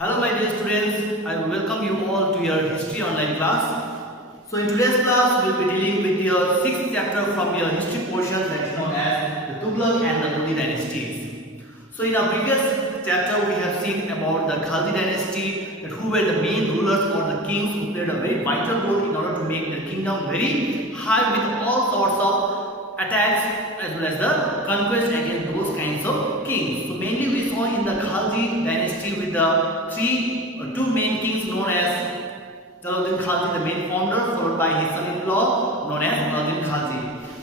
Hello my dear students, I welcome you all to your history online class. So in today's class, we will be dealing with your 6th chapter from your history portion that is known as the Tughluq and the Lodi dynasties. So in our previous chapter, we have seen about the Khaldi dynasty, that who were the main rulers or the kings who played a very vital role in order to make the kingdom very high with all sorts of attacks as well as the conquest against those kinds of kings. So mainly we saw in the Khaldi dynasty with the two main kings known as Tughluq Khaldi, the main founder, followed by his son-in-law known as Lodi Khaldi.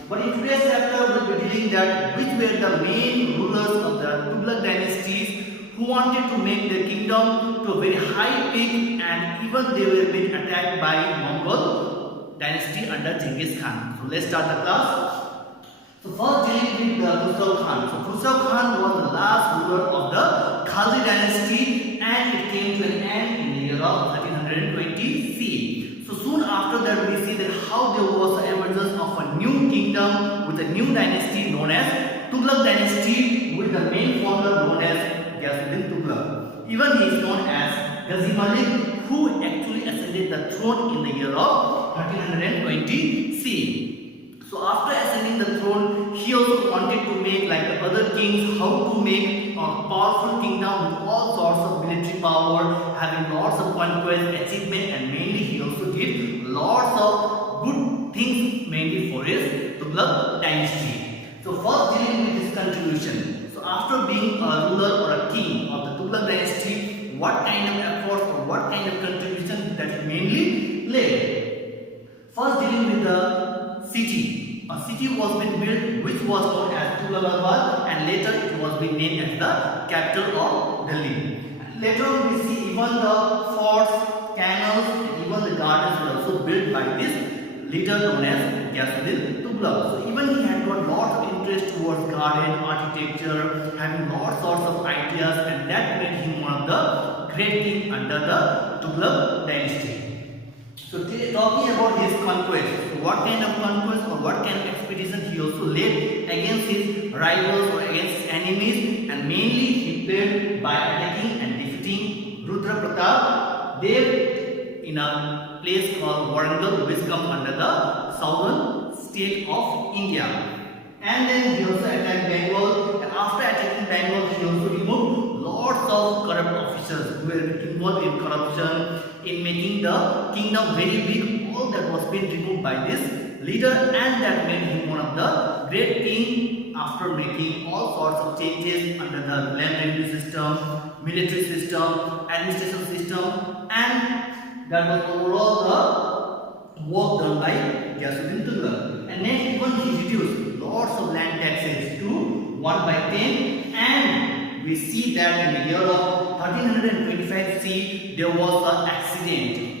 But in today's chapter, we will be dealing that which were the main rulers of the Tughluq dynasties who wanted to make their kingdom to a very high peak, and even they were being attacked by Mongol dynasty under Genghis Khan. So let's start the class. So first dealing with the Tughluq Khan. So Tughluq Khan was the last ruler of the Khaldi dynasty, and it came to an end in the year of 1320 CE. So soon after that, we see that how there was the emergence of a new kingdom with a new dynasty known as Tughluq dynasty, with the main founder known as Tughluq. Even he is known as Ghazi Malik, who actually ascended the throne in the year of 1320 CE. So after ascending the throne, he also wanted to make, like the other kings, how to make a powerful kingdom with all sorts of military power, having lots of conquest, achievement, and mainly he also did lots of good things mainly for his Tughluq dynasty. So first dealing with his contribution. So after being a ruler or a king of the Tughluq dynasty, what kind of effort or what kind of contribution that he mainly played? First dealing with the city. A city was being built which was known as Tughluq, and later it was being named as the capital of Delhi. Later on we see even the forts, canals, and even the gardens were also built by this leader known as Tughluq. So even he had got lots of interest towards garden, architecture, having lots sorts of ideas, and that made him one of the great kings under the Tughluq dynasty. So talking about his conquest, so what kind of conquest or what kind of expedition he also led against his rivals or against his enemies, and mainly he played by attacking and defeating Rudra Pratap Dev in a place called Warangal, which comes under the southern state of India. And then he also attacked Bengal, and after attacking Bengal, he also removed lots of corrupt officers who were involved in corruption, in making the kingdom very big. All that was being removed by this leader, and that made him one of the great king after making all sorts of changes under the land revenue system, military system, administration system, and that was overall the work done by Tughluq. And next, even he reduced lots of land taxes to 1/10, and we see that in the year of 1325 CE there was an accident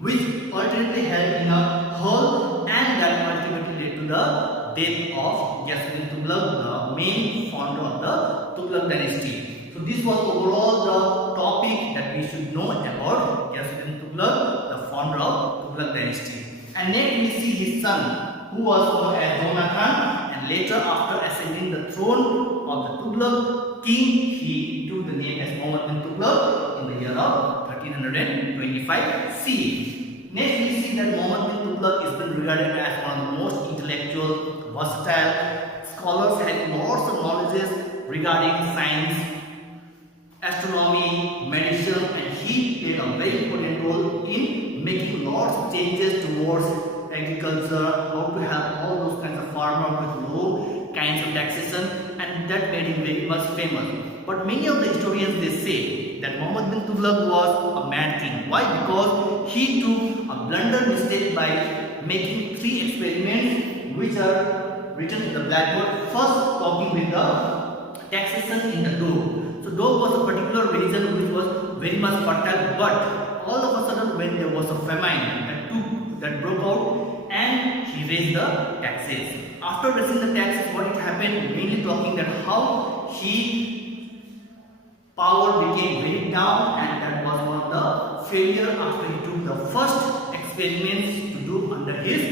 which ultimately held in a hole, and that ultimately led to the death of Tughluq, the main founder of the Tughluq dynasty. So this was overall the topic that we should know about Tughluq, the founder of Tughluq dynasty. And next we see his son, who was known as Dona Khan, and later after ascending the throne of the Tughluq king, he took the name as Muhammad bin Tughluq in the year of 1325 CE. Next we see that Muhammad bin Tughluq is been regarded as one of the most intellectual, versatile scholars, had lots of knowledge regarding science, astronomy, medicine, and he played a very important role in making lots of changes towards agriculture, how to have all those kinds of farmers with low kinds of taxation, and that made him very much famous. But many of the historians, they say that Muhammad bin Tughluq was a mad king. Why? Because he took a blunder mistake by making 3 experiments which are written in the blackboard. First, talking with the taxation in the dough. So dough was a particular region which was very much fertile, but all of a sudden when there was a famine that broke out, and he raised the taxes. After raising the taxes, what it happened, mainly talking that how his power became very down, and that was one of the failure after he took the first experiments to do under his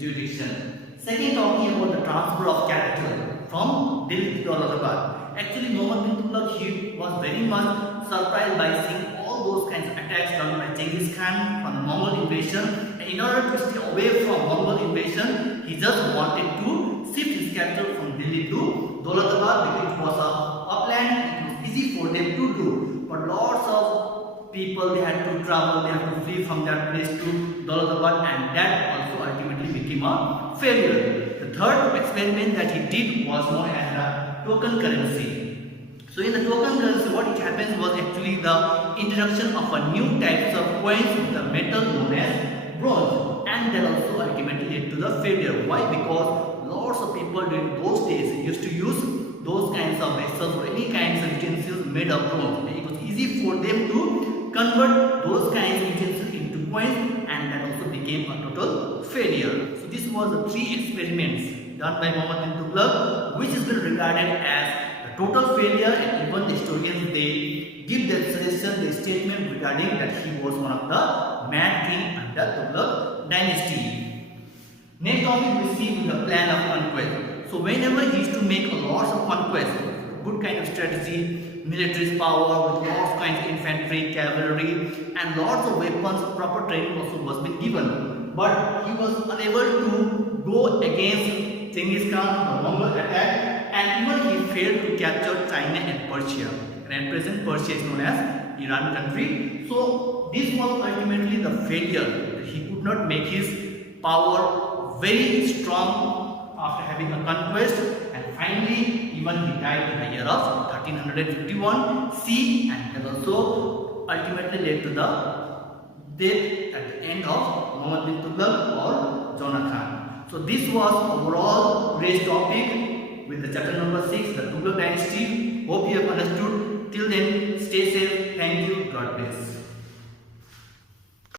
jurisdiction. Second, talking about the transfer of capital from Delhi to Allahabad. Actually, Muhammad bin Tughluq, he was very much surprised by seeing all kinds of attacks done by Genghis Khan on the Mongol invasion. And in order to stay away from Mongol invasion, he just wanted to shift his capital from Delhi to Daulatabad because it was a upland, it was easy for them to do. But lots of people, they had to travel, they had to flee from that place to Daulatabad, and that also ultimately became a failure. The third experiment that he did was known as the token currency. So in the token currency, what it happens was actually the introduction of a new types of coins with the metal known as bronze, and that also ultimately led to the failure. Why? Because lots of people during those days used to use those kinds of vessels or any kinds of utensils made of bronze. And it was easy for them to convert those kinds of utensils into coins, and that also became a total failure. So this was the three experiments done by Muhammad bin Tughluq, which has been regarded as total failure, and even the historians, they give their suggestion, their statement regarding that he was one of the mad king under Tughluq dynasty. Next topic we see with the plan of conquest. So whenever he used to make a lot of conquest, good kind of strategy, military power with lots of kinds of infantry, cavalry, and lots of weapons, proper training also was been given. But he was unable to go against Genghis Khan, the Mongol attack, and even he failed to capture China and Persia. And at present Persia is known as Iran country. So this was ultimately the failure. He could not make his power very strong after having a conquest, and finally even he died in the year of 1351 C, and that also ultimately led to the death at the end of Muhammad bin Tughluq or Jonathan. So this was overall today's topic with the chapter number 6, the Tughluq dynasty. Hope you have understood. Till then, stay safe. Thank you.